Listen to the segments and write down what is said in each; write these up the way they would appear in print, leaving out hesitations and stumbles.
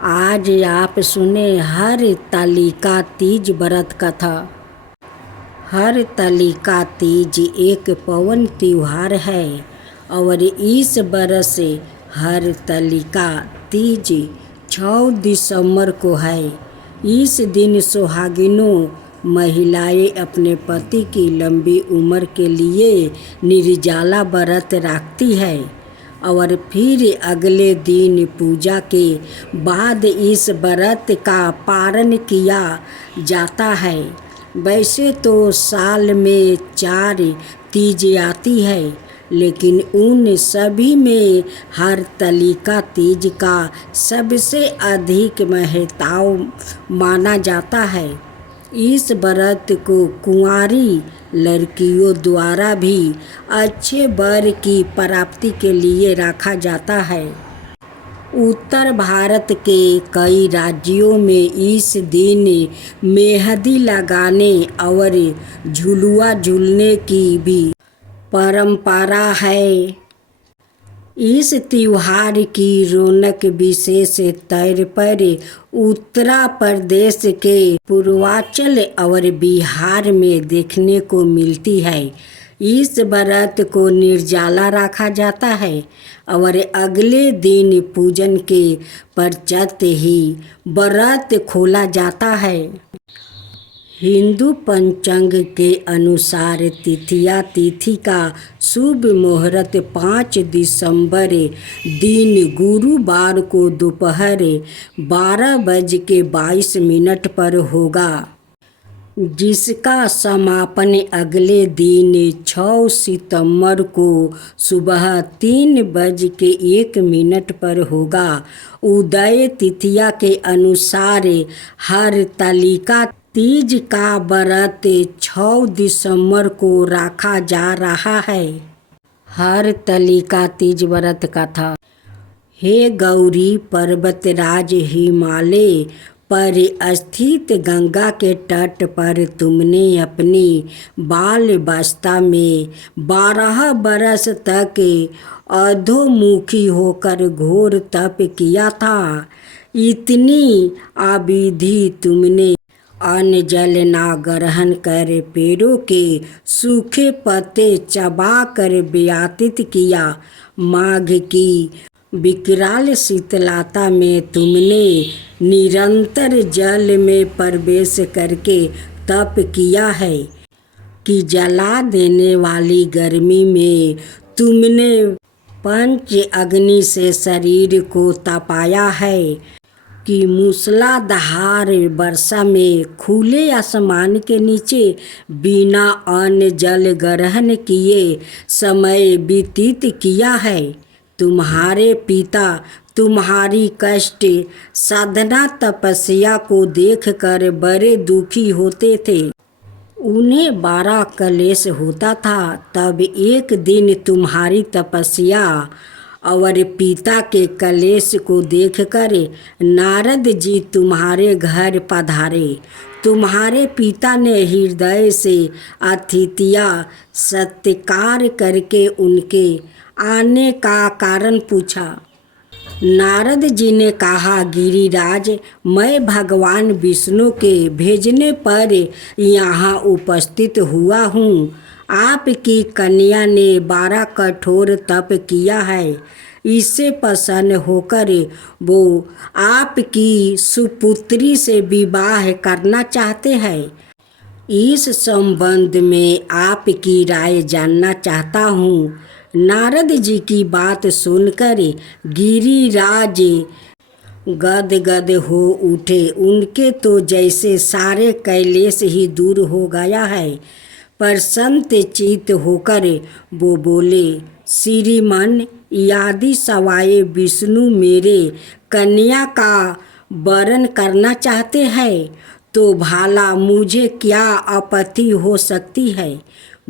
आज आप सुने हरतालिका तीज व्रत कथा। हरतालिका तीज एक पावन त्योहार है और इस बरस हरतालिका तीज 6 दिसंबर को है। इस दिन सुहागिनों महिलाएं अपने पति की लंबी उम्र के लिए निर्जला व्रत रखती है और फिर अगले दिन पूजा के बाद इस व्रत का पारण किया जाता है। वैसे तो साल में 4 तीज आती है, लेकिन उन सभी में हरतालिका तीज का सबसे अधिक महत्व माना जाता है। इस व्रत को कुंवारी लड़कियों द्वारा भी अच्छे वर की प्राप्ति के लिए रखा जाता है। उत्तर भारत के कई राज्यों में इस दिन मेहंदी लगाने और झुलुआ झूलने की भी परंपरा है। इस त्योहार की रौनक विशेष तौर पर उत्तर प्रदेश के पूर्वांचल और बिहार में देखने को मिलती है। इस व्रत को निर्जला रखा जाता है और अगले दिन पूजन के पश्चात ही व्रत खोला जाता है। हिंदू पंचांग के अनुसार तिथि का शुभ मुहूर्त 5 दिसंबर दिन गुरुवार को दोपहर 12:22 पर होगा, जिसका समापन अगले दिन 6 सितंबर को सुबह 3:01 पर होगा। उदय तिथिया के अनुसार हरतालिका तीज का व्रत 6 दिसंबर को रखा जा रहा है। हरतालिका तीज व्रत कथा। हे गौरी पर्वतराज, हिमालय पर स्थित गंगा के तट पर तुमने अपनी बाल्यावस्था में 12 बरस तक अधोमुखी होकर घोर तप किया था। इतनी अवधि तुमने अन्न जल ना ग्रहण कर पेड़ों के सूखे पत्ते चबा कर व्यतीत किया। माघ की विकराल शीतलता में तुमने निरंतर जल में प्रवेश करके तप किया है कि जला देने वाली गर्मी में तुमने पंच अग्नि से शरीर को तपाया है कि मूसलाधार वर्षा में खुले आसमान के नीचे बिना अन्न जल ग्रहण किए समय व्यतीत किया है। तुम्हारे पिता तुम्हारी कष्ट साधना तपस्या को देखकर बड़े दुखी होते थे। उन्हें बड़ा क्लेश होता था। तब एक दिन तुम्हारी तपस्या और पिता के क्लेश को देखकर नारद जी तुम्हारे घर पधारे। तुम्हारे पिता ने हृदय से अतिथिया सत्कार करके उनके आने का कारण पूछा। नारद जी ने कहा, गिरिराज, मैं भगवान विष्णु के भेजने पर यहाँ उपस्थित हुआ हूँ। आपकी कन्या ने बड़ा कठोर तप किया है। इससे प्रसन्न होकर वो आपकी सुपुत्री से विवाह करना चाहते हैं। इस संबंध में आपकी राय जानना चाहता हूँ। नारद जी की बात सुनकर गिरिराज गदगद हो उठे। उनके तो जैसे सारे क्लेश ही दूर हो गया है। प्रसन्न चित्त होकर वो बोले, श्रीमान, यदि सवाए विष्णु मेरे कन्या का वरण करना चाहते हैं तो भला मुझे क्या आपत्ति हो सकती है।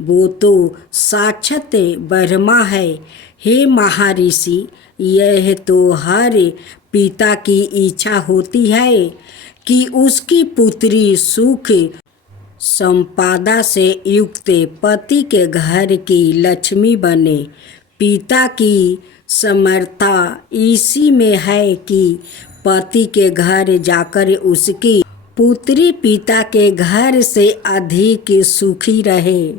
वो तो साक्षात ब्रह्मा है। हे महर्षि, यह तो हर पिता की इच्छा होती है कि उसकी पुत्री सुख संपदा से युक्त पति के घर की लक्ष्मी बने। पिता की समर्था इसी में है कि पति के घर जाकर उसकी पुत्री पिता के घर से अधिक सुखी रहे।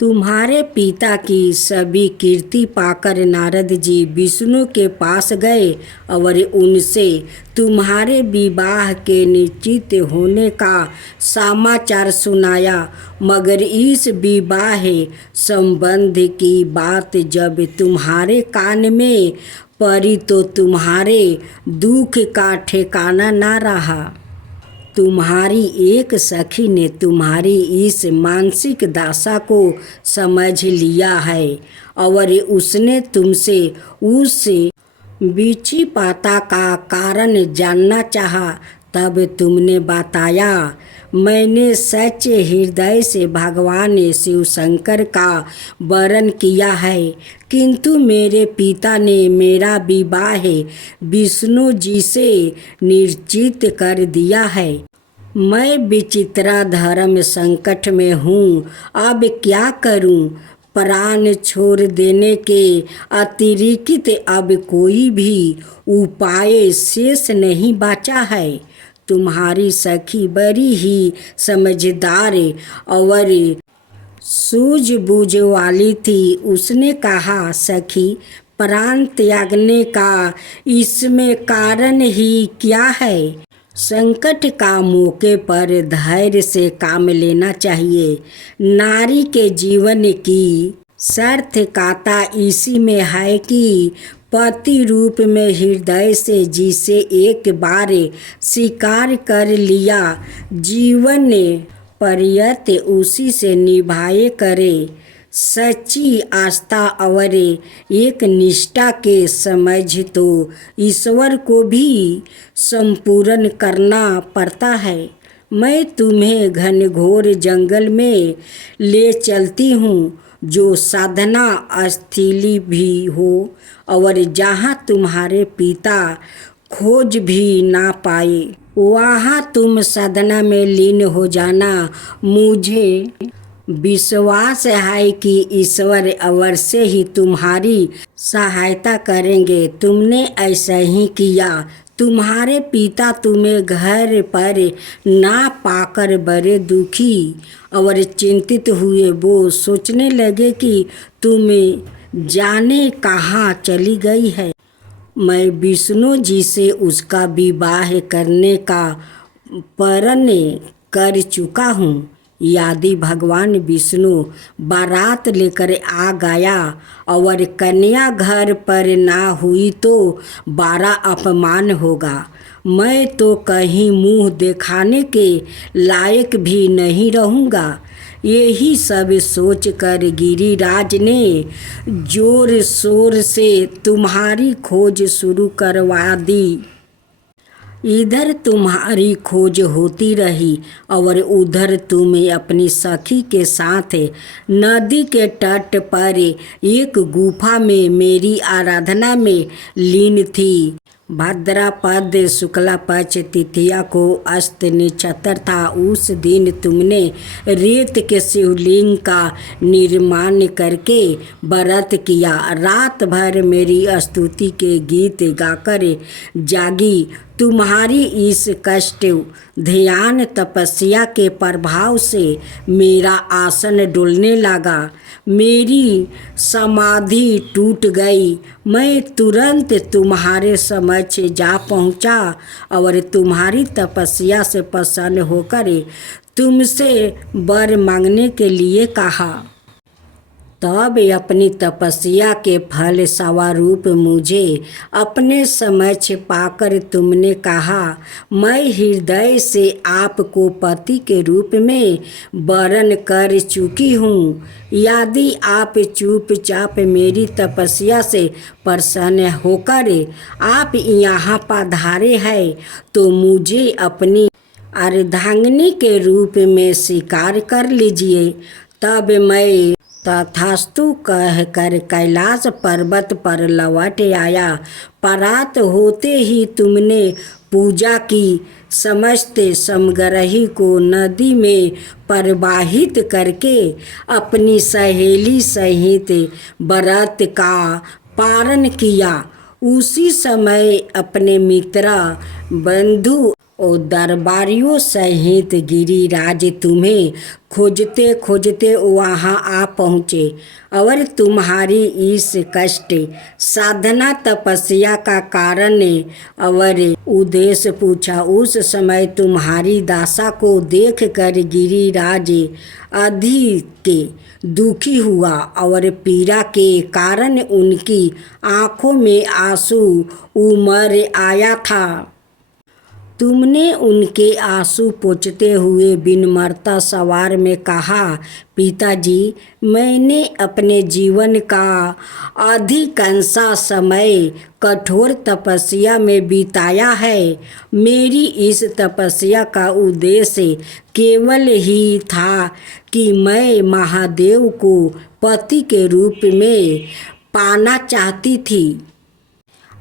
तुम्हारे पिता की सभी कीर्ति पाकर नारद जी विष्णु के पास गए और उनसे तुम्हारे विवाह के निश्चित होने का समाचार सुनाया, मगर इस विवाह संबंध की बात जब तुम्हारे कान में पड़ी तो तुम्हारे दुख का ठिकाना ना रहा। तुम्हारी एक सखी ने तुम्हारी इस मानसिक दशा को समझ लिया है और उसने तुमसे उस विचित्रता का कारण जानना चाहा। तब तुमने बताया, मैंने सच्चे हृदय से भगवान शिव शंकर का वरण किया है, किंतु मेरे पिता ने मेरा विवाह विष्णु जी से निश्चित कर दिया है। मैं विचित्र धर्म संकट में हूँ, अब क्या करूँ? प्राण छोड़ देने के अतिरिक्त अब कोई भी उपाय शेष नहीं बचा है। तुम्हारी सखी बड़ी ही समझदार और सूझबूझ वाली थी। उसने कहा, सखी, प्राण त्यागने का इसमें कारण ही क्या है? संकट का मौके पर धैर्य से काम लेना चाहिए। नारी के जीवन की सार्थकता इसी में है कि पति रूप में हृदय से जिसे एक बार स्वीकार कर लिया, जीवन पर्यंत उसी से निभाए करे। सच्ची आस्था और एक निष्ठा के समझ तो ईश्वर को भी संपूर्ण करना पड़ता है। मैं तुम्हें घनघोर जंगल में ले चलती हूँ, जो साधना स्थली भी हो और जहाँ तुम्हारे पिता खोज भी ना पाए, वहाँ तुम साधना में लीन हो जाना। मुझे विश्वास है कि ईश्वर अवश्य ही तुम्हारी सहायता करेंगे। तुमने ऐसा ही किया। तुम्हारे पिता तुम्हें घर पर ना पाकर बड़े दुखी और चिंतित हुए। वो सोचने लगे कि तुम जाने कहाँ चली गई है। मैं विष्णु जी से उसका विवाह करने का प्रण कर चुका हूँ। यदि भगवान विष्णु बारात लेकर आ गया और कन्या घर पर ना हुई तो बड़ा अपमान होगा। मैं तो कहीं मुंह दिखाने के लायक भी नहीं रहूँगा। यही सब सोचकर गिरिराज ने जोर शोर से तुम्हारी खोज शुरू करवा दी। इधर तुम्हारी खोज होती रही और उधर तुम अपनी सखी के साथ नदी के तट पर एक गुफा में मेरी आराधना में लीन थी। भाद्रपद शुक्ला पक्ष तिथिया को अस्त नक्षत्र था। उस दिन तुमने रेत के शिवलिंग का निर्माण करके व्रत किया। रात भर मेरी स्तुति के गीत गाकर जागी। तुम्हारी इस कष्ट ध्यान तपस्या के प्रभाव से मेरा आसन डुलने लगा। मेरी समाधि टूट गई। मैं तुरंत तुम्हारे समक्ष जा पहुंचा और तुम्हारी तपस्या से प्रसन्न होकर तुमसे वर मांगने के लिए कहा। तब अपनी तपस्या के फल स्वरूप मुझे अपने समक्ष पाकर तुमने कहा, मैं हृदय से आपको पति के रूप में वरण कर चुकी हूँ। यदि आप चुपचाप मेरी तपस्या से प्रसन्न होकर आप यहाँ पधारे हैं तो मुझे अपनी अर्धांगिनी के रूप में स्वीकार कर लीजिए। तब मैं तथास्तु कहकर कैलाश पर्वत पर लौट आया। परात होते ही तुमने पूजा की। समस्त समग्रही को नदी में प्रवाहित करके अपनी सहेली सहित व्रत का पारण किया। उसी समय अपने मित्र बंधु और दरबारियों सहित गिरिराज तुम्हें खोजते खोजते वहाँ आ पहुँचे और तुम्हारी इस कष्ट साधना तपस्या का कारण और उद्देश्य पूछा। उस समय तुम्हारी दशा को देख कर गिरिराज अधिक दुखी हुआ और पीड़ा के कारण उनकी आँखों में आंसू उमड़ आया था। तुमने उनके आंसू पोंछते हुए विनम्रता सवार में कहा, पिताजी, मैंने अपने जीवन का अधिकांश समय कठोर तपस्या में बिताया है। मेरी इस तपस्या का उद्देश्य केवल ही था कि मैं महादेव को पति के रूप में पाना चाहती थी।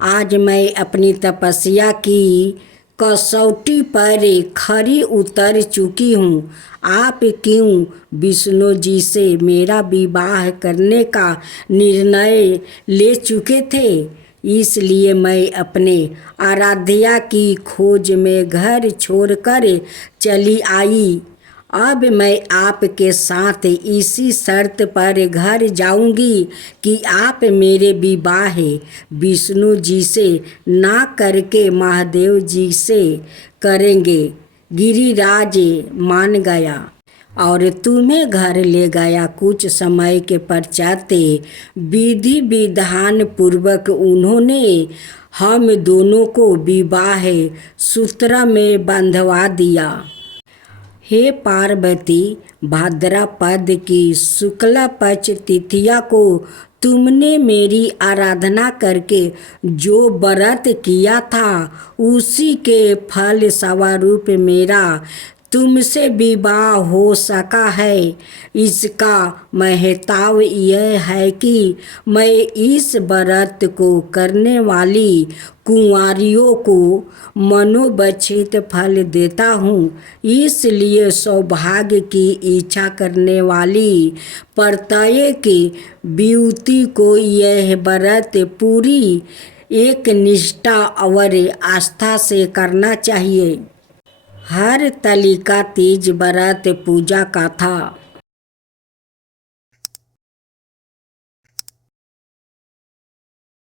आज मैं अपनी तपस्या की कसौटी पर खरी उतर चुकी हूँ। आप क्यों विष्णु जी से मेरा विवाह करने का निर्णय ले चुके थे? इसलिए मैं अपने आराध्या की खोज में घर छोड़कर चली आई। अब मैं आपके साथ इसी शर्त पर घर जाऊंगी कि आप मेरे विवाह विष्णु जी से ना करके महादेव जी से करेंगे। गिरिराज मान गया और तुम्हें घर ले गया। कुछ समय के पश्चात विधि विधान पूर्वक उन्होंने हम दोनों को विवाह सूत्र में बंधवा दिया। हे पार्वती, भाद्रपद की शुक्ल पक्ष तिथिया को तुमने मेरी आराधना करके जो व्रत किया था उसी के फल स्वरूप मेरा तुमसे विवाह हो सका है। इसका महत्व यह है कि मैं इस व्रत को करने वाली कुंवारियों को मनोवांछित फल देता हूँ। इसलिए सौभाग्य की इच्छा करने वाली प्रत्येक युवती को यह व्रत पूरी एक निष्ठा और आस्था से करना चाहिए। हरतालिका तीज व्रत पूजा कथा।